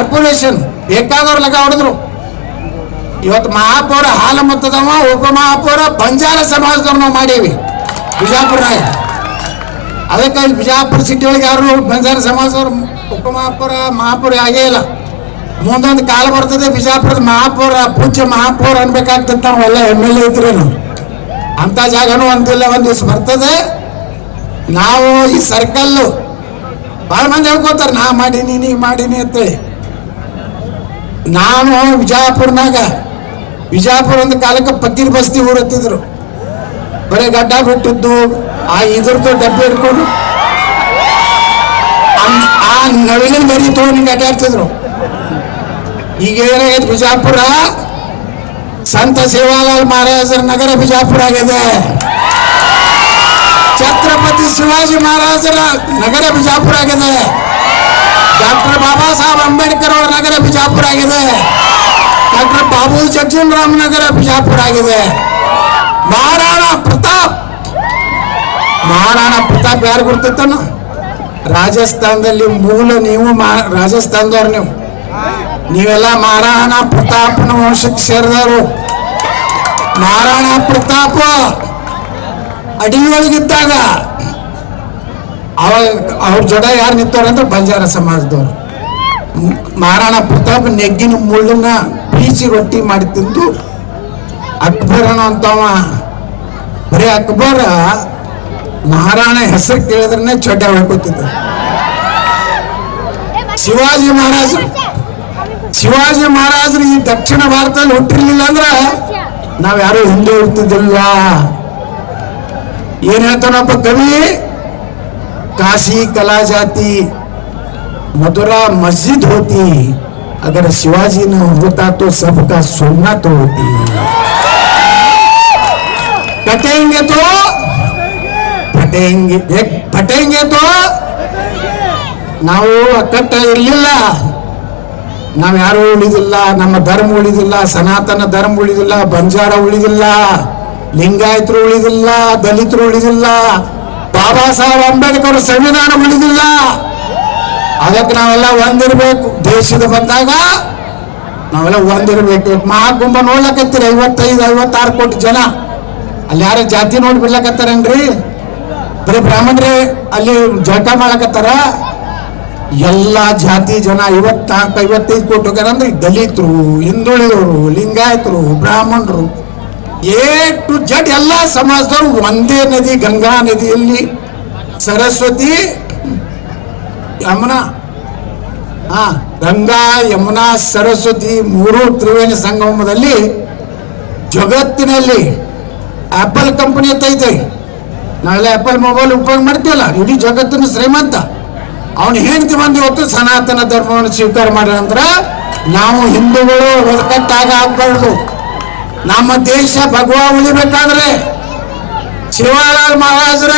Reservation ಬೇಕಾದವ್ರ ಲೆಕ್ಕ ಹೊಡೆದ್ರು. ಇವತ್ತು ಮಹಾಪೌರ ಹಾಲು ಮತ್ತದವ, ಉಪ ಮಹಾಪೌರ ಬಂಜಾರ ಸಮಾಜದವ್ರು ನಾವು ಮಾಡೀವಿ ಬಿಜಾಪುರನಾಗ ಅದಕ್ಕೆ ಬಿಜಾಪುರ ಸಿಟಿ ಒಳಗೆ ಯಾರು ಬಂಜಾರ ಸಮಾಜದವ್ರು, ಉಪ ಮಹಾಪೌರ ಆಗೇ ಇಲ್ಲ. ಮುಂದೊಂದು ಕಾಲ ಬರ್ತದೆ, ಬಿಜಾಪುರದ ಮಹಾಪೌರ ಪೂಜ್ಯ ಮಹಾಪೌರ ಅನ್ಬೇಕಾಗ್ತದೆ ನಾವೆಲ್ಲ ಎಂ ಎಲ್ ಎ ಇದ್ರೇನು. ಅಂತ ಜಾಗನೂ ಒಂದಿಲ್ಲ ಒಂದು ದಿವ್ಸ ಬರ್ತದೆ. ನಾವು ಈ ಸರ್ಕಲ್ಲು ಭಾಳ ಮಂದಿ ಹೇಳ್ಕೊತಾರೆ ನಾ ಮಾಡೀನಿ, ನೀ ಮಾಡೀನಿ ಅಂತೇಳಿ. ನಾನು ವಿಜಯಪುರನಾಗ ವಿಜಯಪುರ ಒಂದು ಕಾಲಕ್ಕೆ ಪಕ್ಕೀರ್ ಬಸ್ತಿ ಊರತ್ತಿದ್ರು. ಬರೀ ಗಡ್ಡ ಬಿಟ್ಟಿದ್ದು, ಆ ಇದ್ರದ್ದು ಡಬ್ಬೆ ಇಟ್ಕೊಂಡು ಆ- ನವಿಲಿನ ಗರಿ ತಗೊಂಡು ಅಡ್ಡಾಡ್ತಿದ್ರು ಈಗ ಏನಾಗೈತೆ ಬಿಜಾಪುರ ಸಂತ ಸೇವಾಲಾಲ್ ಮಹಾರಾಜರ ನಗರ ಬಿಜಾಪುರ ಆಗಿದೆ. ಛತ್ರಪತಿ ಶಿವಾಜಿ ಮಹಾರಾಜರ ನಗರ ಬಿಜಾಪುರ ಆಗಿದೆ. ಡಾಕ್ಟರ್ ಬಾಬಾ ಸಾಹೇಬ್ ಅಂಬೇಡ್ಕರ್ ನಗರ ಬಿಜಾಪುರ ಆಗಿದೆ. ಡಾಕ್ಟರ್ ಬಾಬು ಜಗಜನ್ ರಾಮನಗರ ಬಿಜಾಪುರ ಆಗಿದೆ. ಮಹಾರಾಣ ಪ್ರತಾಪ್. ಮಹಾರಾಣಾ ಪ್ರತಾಪ್ ಯಾರು ಗೊತ್ತಿತ್ತಾನ ರಾಜಸ್ಥಾನದಲ್ಲಿ ಮೂಲ ನೀವು ರಾಜಸ್ಥಾನದವ್ರು ನೀವು. ನೀವೆಲ್ಲ ಮಹಾರಾಣಾ ಪ್ರತಾಪ್ನ ವಂಶಕ್ಕೆ ಸೇರಿದವರು. ಮಹಾರಾಣಾ ಪ್ರತಾಪ ಅಡಿಯೊಳಗಿದ್ದಾಗ ಅವಾಗ ಅವ್ರ ಜೊತೆ ಯಾರು ನಿಂತವ್ರು ಅಂದ್ರೆ ಬಂಜಾರ ಸಮಾಜದವ್ರು. ಮಹಾರಾಣ ಪ್ರತಾಪ್ ನೆಗ್ಗಿನ ಮುಳ್ಳುನ ಬೀಸಿ ರೊಟ್ಟಿ ಮಾಡಿ ತಿಂದು ಅಕ್ಬರ್ ಅಂತವ. ಬರೀ ಅಕ್ಬರ, ಮಹಾರಾಣ ಹೆಸರು ಕೇಳಿದ್ರೆ ಚಡ್ಡ ಹೊಳ್ಕೊತಿದ್ದ ಶಿವಾಜಿ ಮಹಾರಾಜ, ಶಿವಾಜಿ ಮಹಾರಾಜರು ಈ ದಕ್ಷಿಣ ಭಾರತದಲ್ಲಿ ಹುಟ್ಟಿರ್ಲಿಲ್ಲ ಅಂದ್ರ ನಾವ್ಯಾರು ಹಿಂದೆ ಇರ್ತಿದ್ದಿಲ್ಲ ಏನ್ ಹೇಳ್ತಾನಪ್ಪ ಕವಿ? ಕಾಶಿ ಕಲಾಜಾತಿ मथुरा मस्जिद होती अगर शिवाजी न होता तो सबका सोना तो होती कटेंगे तो फटेंगे एक फटेंगे तो ನಾವು ಅಕ್ಕಟ್ಟ ಇರಲಿಲ್ಲ ನಾವು ಯಾರು ಉಳಿದಿಲ್ಲ ನಮ್ಮ ಧರ್ಮ ಉಳಿದಿಲ್ಲ ಸನಾತನ ಧರ್ಮ ಉಳಿದಿಲ್ಲ ಬಂಜಾರ ಉಳಿದಿಲ್ಲ ಲಿಂಗಾಯತರು ಉಳಿದಿಲ್ಲ ದಲಿತರು ಉಳಿದಿಲ್ಲ ಬಾಬಾ ಸಾಹೇಬ್ ಅಂಬೇಡ್ಕರ್ ಸಂವಿಧಾನ ಉಳಿದಿಲ್ಲ ಅದಕ್ಕೆ ನಾವೆಲ್ಲ ಒಂದಿರಬೇಕು. ದೇಶದ ಬಂದಾಗ ನಾವೆಲ್ಲ ಒಂದಿರಬೇಕು. ಮಹಾಕುಂಭ ನೋಡ್ಲಕತ್ತೀರಿ? ಐವತ್ತೈದು, ಐವತ್ತಾರು ಕೋಟಿ ಜನ. ಅಲ್ಲಿ ಯಾರ ಜಾತಿ ನೋಡಿ ಬಿಡ್ಲಕತ್ತಾರೇನ್ರಿ? ಬರೀ ಬ್ರಾಹ್ಮಣರೇ ಅಲ್ಲಿ ಜಳಕ ಮಾಡಕತ್ತಾರ? ಎಲ್ಲ ಜಾತಿ ಜನ ಐವತ್ನಾಲ್ಕು ಐವತ್ತೈದು ಕೋಟಿ ಅಂದ್ರೆ ದಲಿತರು, ಹಿಂದುಳಿದವರು, ಲಿಂಗಾಯತರು, ಬ್ರಾಹ್ಮಣರು, ಎ ಟು ಜಡ್ ಎಲ್ಲ ಸಮಾಜದವರು ಒಂದೇ ನದಿ, ಗಂಗಾ ನದಿಯಲ್ಲಿ, ಸರಸ್ವತಿ ಯಮುನಾ, ಹಾ, ಗಂಗಾ, ಯಮುನಾ, ಸರಸ್ವತಿ ಮೂರು ತ್ರಿವೇಣಿ ಸಂಗಮದಲ್ಲಿ ಜಗತ್ತಿನಲ್ಲಿ ಆಪಲ್ ಕಂಪನಿ ಐತೆ. ನಾವೆಲ್ಲ ಆಪಲ್ ಮೊಬೈಲ್ ಉಪಯೋಗ ಮಾಡ್ತೀವಲ್ಲ? ಇಡೀ ಜಗತ್ತಿನ ಶ್ರೀಮಂತ. ಅವನು ಹೆಂಡತಿ ಬಂದು ಇವತ್ತು ಸನಾತನ ಧರ್ಮವನ್ನು ಸ್ವೀಕಾರ ಮಾಡಿದ ನಂತರ ನಾವು ಹಿಂದೂಗಳು ಒದಕಟ್ಟಾಗ ಆಗ್ಬಾರ್ದು. ನಮ್ಮ ದೇಶ ಭಗವ ಉಳಿಬೇಕಾದ್ರೆ ಶಿವಲಾಲ್ ಮಹಾರಾಜರ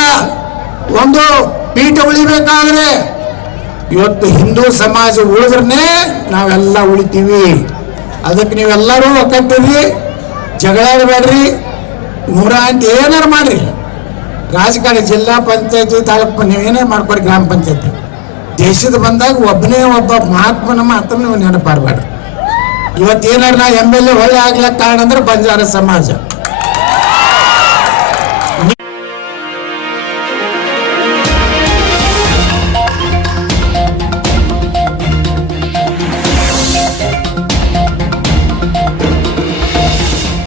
ಒಂದು ಪೀಠ ಉಳಿಬೇಕಾದ್ರೆ ಇವತ್ತು ಹಿಂದೂ ಸಮಾಜ ಉಳಿದ್ರೆ ನಾವೆಲ್ಲ ಉಳಿತೀವಿ. ಅದಕ್ಕೆ ನೀವೆಲ್ಲರೂ ಒಕ್ಕಟ್ಟಿರಿ ಜಗಳ ಆಡಬೇಡ್ರಿ, ನೂರ ಅಂತ ಏನಾರು ಮಾಡ್ರಿ. ರಾಜಕಾರಣ, ಜಿಲ್ಲಾ ಪಂಚಾಯತಿ ತಾಲೂಕು ನೀವೇನೇ ಮಾಡ್ಕೊಡಿ ಗ್ರಾಮ ಪಂಚಾಯತಿ. ದೇಶದ ಬಂದಾಗ ಒಬ್ಬನೇ ಒಬ್ಬ ಮಹಾತ್ಮನ ಮಾತ್ರ ನೀವು ಇವತ್ತು ಇವತ್ತೇನಾರು ನಾ ಎಂ ಎಲ್ ಎ ಒಳ್ಳೆ ಆಗ್ಲಕ್ಕೆ ಕಾರಣ ಅಂದ್ರೆ ಬಂಜಾರ ಸಮಾಜ.